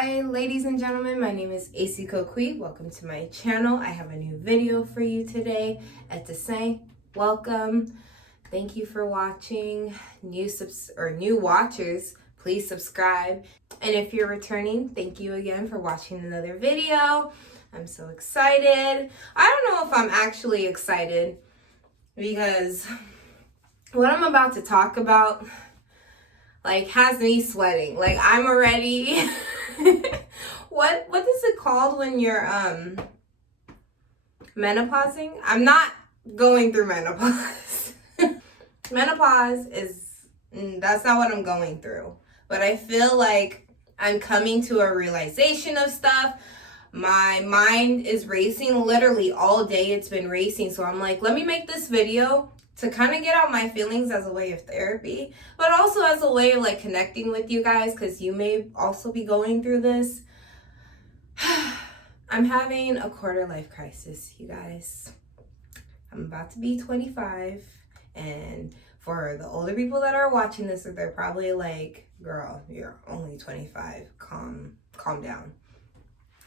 Hi ladies and gentlemen, my name is Esi Kokui. Welcome to my channel. I have a new video for you today. Esi, welcome. Thank you for watching. New watchers, please subscribe. And if you're returning, thank you again for watching another video. I'm so excited. I don't know if I'm actually excited because what I'm about to talk about has me sweating. I'm already what is it called when you're menopausing? I'm not going through menopause. Menopause that's not what I'm going through. But I feel like I'm coming to a realization of stuff. My mind is racing literally all day. It's been racing. So I'm like, let me make this video to kind of get out my feelings as a way of therapy, but also as a way of connecting with you guys, because you may also be going through this. I'm having a quarter life crisis, you guys. I'm about to be 25, and for the older people that are watching this, they're probably like, girl, you're only 25, calm down.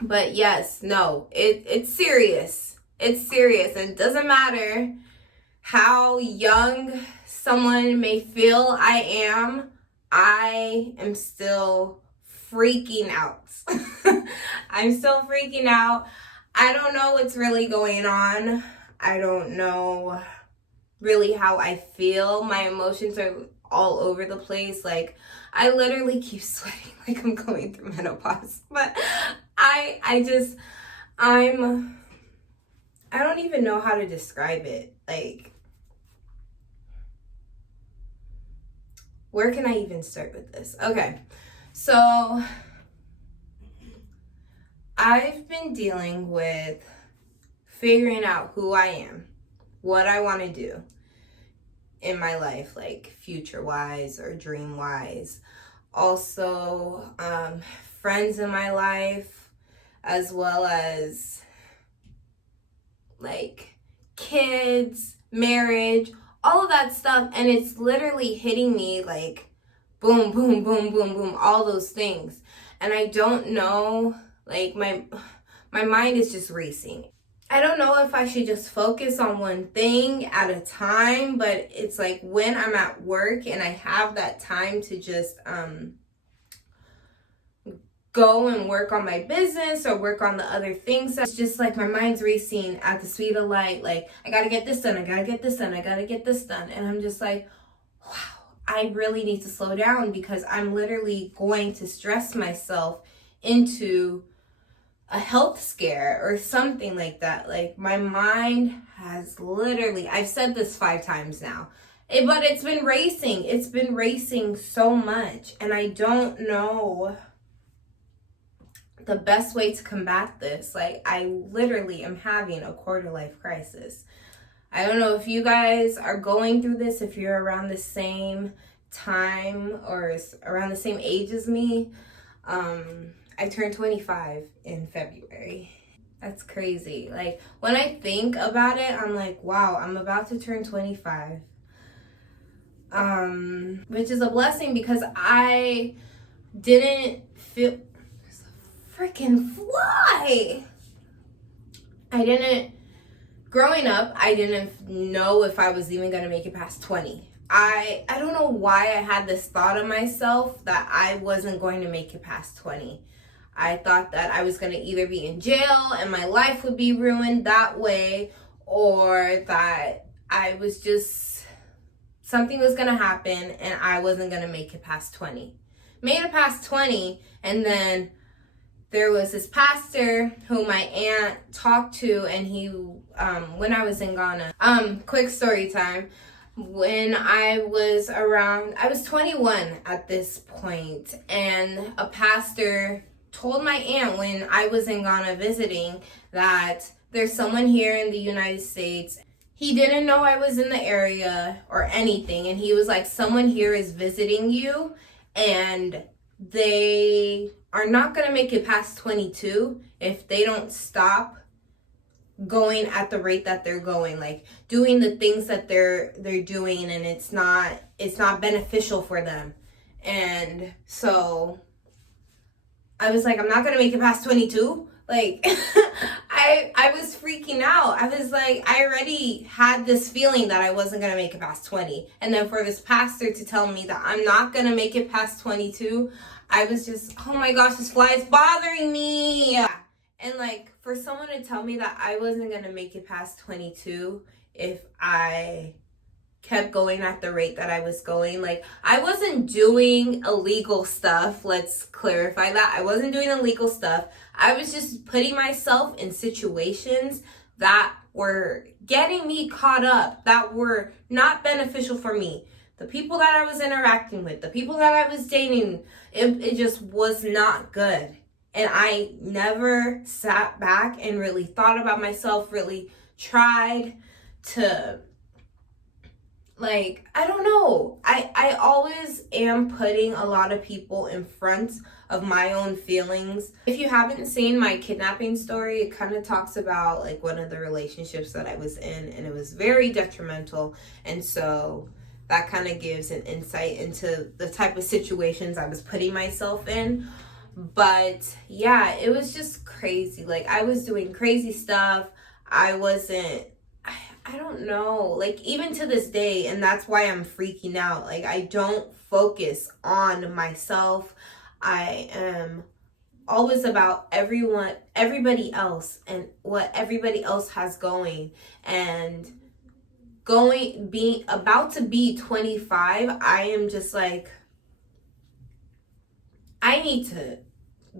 But yes, no, it's serious. It's serious, and it doesn't matter how young someone may feel I am still freaking out. I'm still freaking out. I don't know what's really going on. I don't know really how I feel. My emotions are all over the place. I literally keep sweating like I'm going through menopause. But I don't even know how to describe it. Where can I even start with this? Okay, so I've been dealing with figuring out who I am, what I want to do in my life, future-wise or dream-wise. Also, friends in my life, as well as kids, marriage, all of that stuff. And it's literally hitting me boom, boom, boom, boom, boom, all those things. And I don't know, my mind is just racing. I don't know if I should just focus on one thing at a time, but it's when I'm at work and I have that time to just go and work on my business or work on the other things. It's just my mind's racing at the speed of light. I gotta get this done, I gotta get this done, I gotta get this done. And I'm just wow, I really need to slow down, because I'm literally going to stress myself into a health scare or something like that. My mind has literally, I've said this 5 times now, but it's been racing. It's been racing so much, and I don't know the best way to combat this. I literally am having a quarter life crisis. I don't know if you guys are going through this, if you're around the same time or around the same age as me. I turned 25 in February. That's crazy. When I think about it, I'm wow, I'm about to turn 25. Which is a blessing, because I didn't feel freaking fly. Growing up, I didn't know if I was even going to make it past 20. I don't know why I had this thought of myself that I wasn't going to make it past 20. I thought that I was going to either be in jail and my life would be ruined that way, or that something was going to happen and I wasn't going to make it past 20. Made it past 20, and then there was this pastor who my aunt talked to, and he, when I was in Ghana, quick story time. When I was 21 at this point, and a pastor told my aunt when I was in Ghana visiting that there's someone here in the United States. He didn't know I was in the area or anything, and he was like, someone here is visiting you, and they are not going to make it past 22 if they don't stop going at the rate that they're going, doing the things that they're doing, and it's not beneficial for them. And so I was like, I'm not gonna make it past 22. Like, I was freaking out. I was like, I already had this feeling that I wasn't gonna make it past 20. And then for this pastor to tell me that I'm not gonna make it past 22, I was just, oh my gosh, this fly is bothering me. And like, for someone to tell me that I wasn't gonna make it past 22 if I kept going at the rate that I was going. Like, I wasn't doing illegal stuff. Let's clarify that. I wasn't doing illegal stuff. I was just putting myself in situations that were getting me caught up, that were not beneficial for me. The people that I was interacting with, the people that I was dating, it just was not good. And I never sat back and really thought about myself, really tried to, like, I don't know. I always am putting a lot of people in front of my own feelings. If you haven't seen my kidnapping story, it kind of talks about like one of the relationships that I was in, and it was very detrimental. And so that kind of gives an insight into the type of situations I was putting myself in. But yeah, it was just crazy. Like, I was doing crazy stuff. I don't know, like, even to this day, and that's why I'm freaking out. Like, I don't focus on myself. I am always about everybody else, and what everybody else has going. And being about to be 25, I am just like, I need to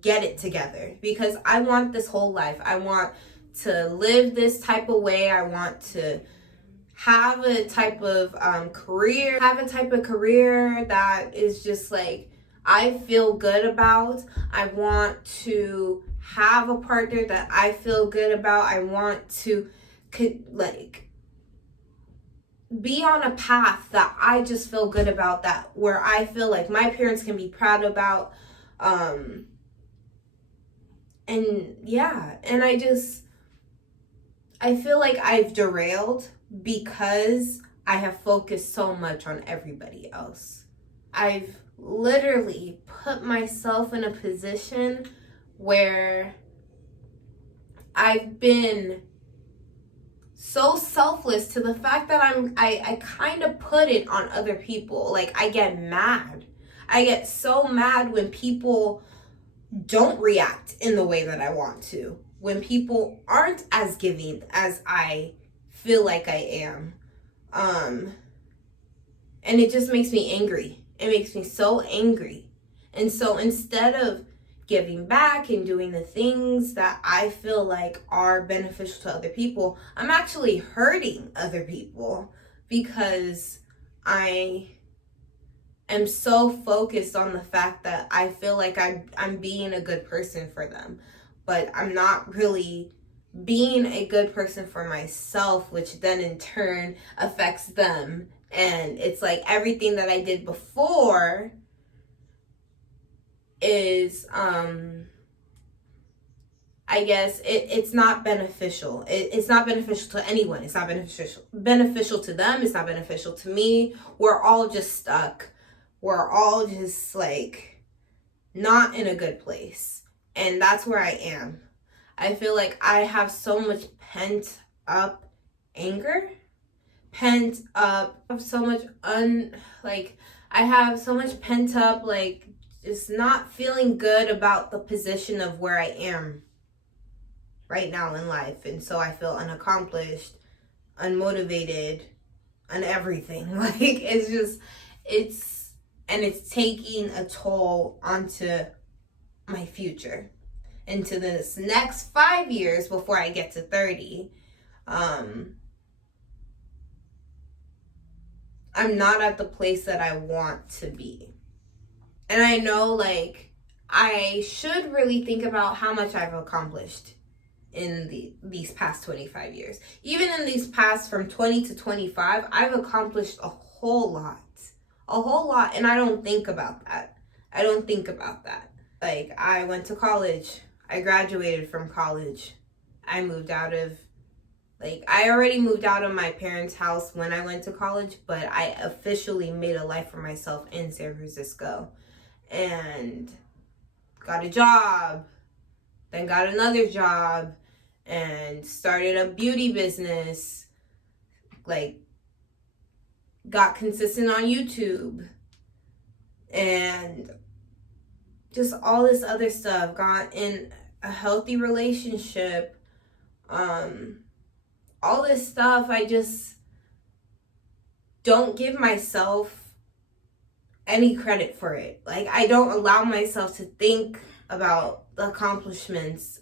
get it together, because I want this whole life. I want to live this type of way. I want to have a type of career that is just like I feel good about. I want to have a partner that I feel good about. I want to like be on a path that I just feel good about, that where I feel like my parents can be proud about. And yeah, and I feel like I've derailed because I have focused so much on everybody else. I've literally put myself in a position where I've been so selfless to the fact that I kind of put it on other people. Like, I get mad. I get so mad when people don't react in the way that I want to. When people aren't as giving as I feel like I am. And it just makes me angry. It makes me so angry. And so instead of giving back and doing the things that I feel like are beneficial to other people, I'm actually hurting other people, because I am so focused on the fact that I feel like I'm being a good person for them. But I'm not really being a good person for myself, which then in turn affects them. And it's like everything that I did before is, I guess it's not beneficial. It's not beneficial to anyone. It's not beneficial to them. It's not beneficial to me. We're all just stuck. We're all just like not in a good place. And that's where I am. I feel like I have so much pent up anger, I have so much I have so much pent up, like, just not feeling good about the position of where I am right now in life. And so I feel unaccomplished, unmotivated, and everything. Like, it's taking a toll onto my future, into this next 5 years before I get to 30. I'm not at the place that I want to be. And I know, like, I should really think about how much I've accomplished in these past 25 years. Even in these past, from 20 to 25, I've accomplished a whole lot. And I don't think about that. Like, I went to college. I graduated from college. I already moved out of my parents' house when I went to college, but I officially made a life for myself in San Francisco. And got a job, then got another job, and started a beauty business, like got consistent on YouTube, and just all this other stuff, got in a healthy relationship, all this stuff. I just don't give myself any credit for it. Like, I don't allow myself to think about the accomplishments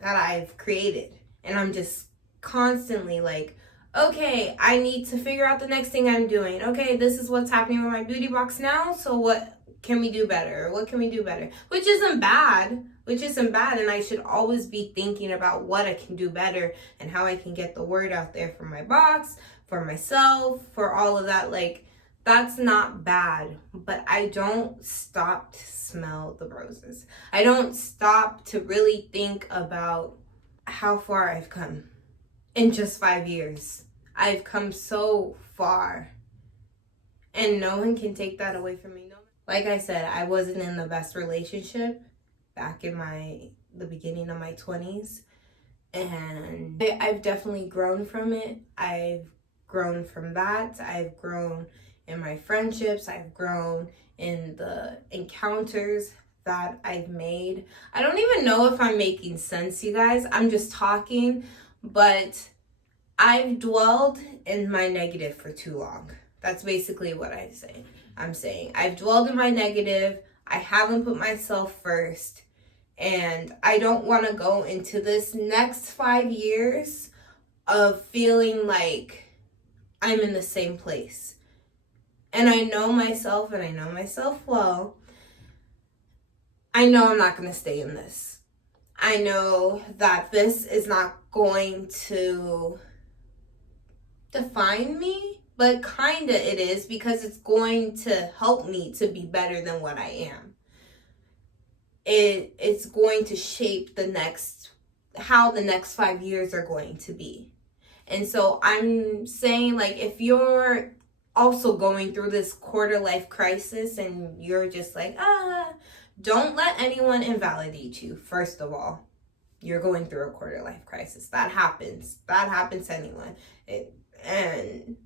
that I've created. And I'm just constantly like, okay, I need to figure out the next thing I'm doing. Okay, this is what's happening with my beauty box now. So what can we do better? What can we do better? Which isn't bad. And I should always be thinking about what I can do better and how I can get the word out there for my box, for myself, for all of that. Like, that's not bad, but I don't stop to smell the roses. I don't stop to really think about how far I've come in just 5 years. I've come so far, and no one can take that away from me. Like I said, I wasn't in the best relationship back in the beginning of my 20s, and I've definitely grown from it. I've grown from that. I've grown in my friendships. I've grown in the encounters that I've made. I don't even know if I'm making sense, you guys. I'm just talking, but I've dwelled in my negative for too long. That's basically what I'm saying I've dwelled in my negative. I haven't put myself first. And I don't want to go into this next 5 years of feeling like I'm in the same place. And I know myself, and I know myself well. I know I'm not going to stay in this. I know that this is not going to define me, but kind of it is, because it's going to help me to be better than what I am. It's going to shape how the next 5 years are going to be. And so I'm saying, like, if you're also going through this quarter life crisis and you're just like, don't let anyone invalidate you. First of all, you're going through a quarter life crisis. That happens to anyone. And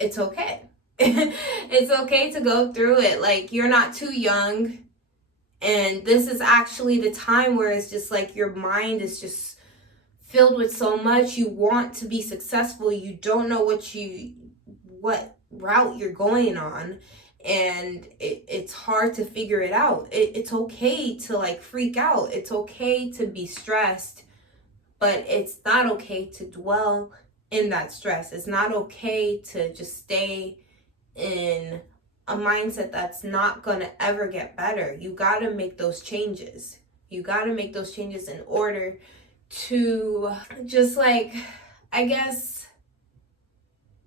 it's okay. It's okay to go through it. Like, you're not too young. And this is actually the time where it's just like your mind is just filled with so much. You want to be successful. You don't know what route you're going on. And it's hard to figure it out. It's okay to like freak out. It's okay to be stressed. But it's not okay to dwell in that stress. It's not okay to just stay in a mindset that's not going to ever get better. You got to make those changes. You got to make those changes in order to just, like, I guess,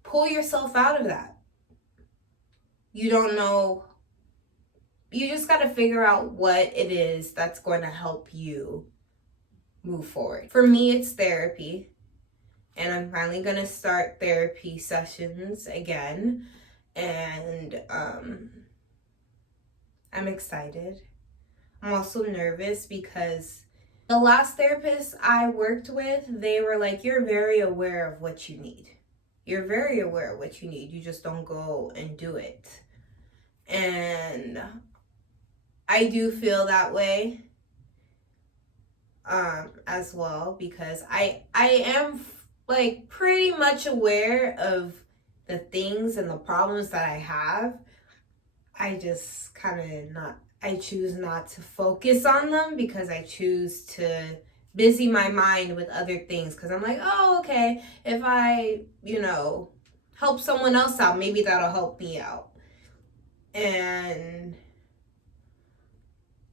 pull yourself out of that. You don't know. You just got to figure out what it is that's going to help you move forward. For me, it's therapy. And I'm finally going to start therapy sessions again. And I'm excited. I'm also nervous because the last therapist I worked with, they were like, you're very aware of what you need. You're very aware of what you need. You just don't go and do it. And I do feel that way as well, because I am like pretty much aware of the things and the problems that I have. I just I choose not to focus on them, because I choose to busy my mind with other things, because I'm like, oh, okay, if I, help someone else out, maybe that'll help me out. And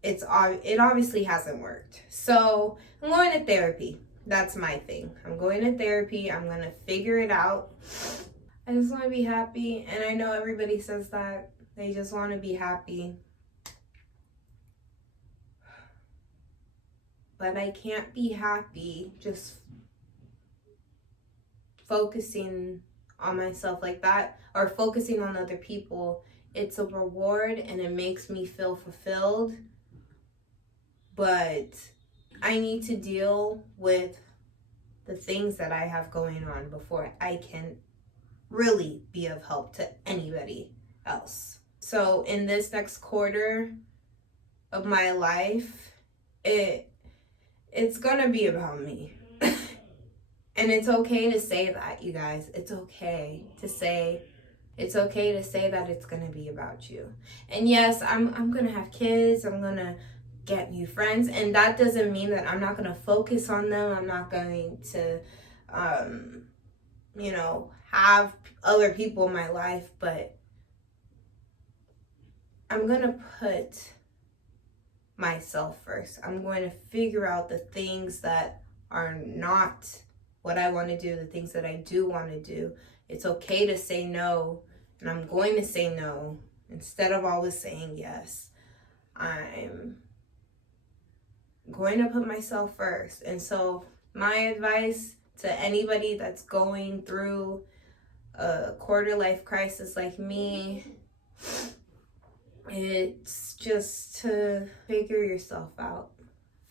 it obviously hasn't worked. So I'm going to therapy. That's my thing. I'm going to therapy. I'm going to figure it out. I just want to be happy. And I know everybody says that. They just want to be happy. But I can't be happy just focusing on myself like that, or focusing on other people It's a reward and it makes me feel fulfilled. But I need to deal with the things that I have going on before I can really be of help to anybody else. So in this next quarter of my life, it's gonna be about me. And it's okay to say that, you guys. It's okay to say that it's gonna be about you. And yes, I'm gonna have kids, I'm gonna get new friends, and that doesn't mean that I'm not gonna focus on them. I'm not going to have other people in my life, but I'm gonna put myself first. I'm going to figure out the things that are not what I want to do, the things that I do want to do. It's okay to say no, and I'm going to say no instead of always saying yes. I'm going to put myself first. And so my advice to anybody that's going through a quarter life crisis like me, it's just to figure yourself out.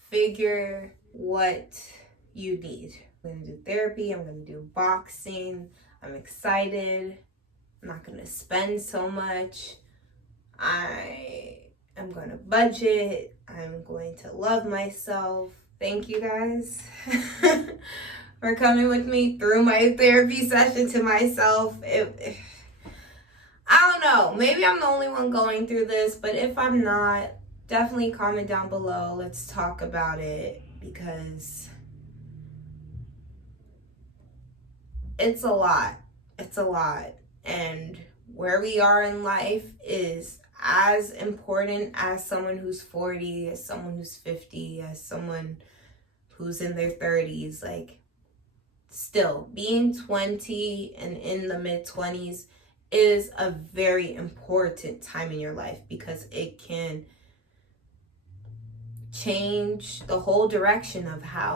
Figure what you need. I'm going to do therapy. I'm going to do boxing. I'm excited. I'm not going to spend so much. I am going to budget. I'm going to love myself. Thank you guys for coming with me through my therapy session to myself. I don't know. Maybe I'm the only one going through this, but if I'm not, definitely comment down below. Let's talk about it, because it's a lot. It's a lot. And where we are in life is as important as someone who's 40, as someone who's 50, as someone who's in their 30s. Like, still, being 20 and in the mid-20s is a very important time in your life, because it can change the whole direction of how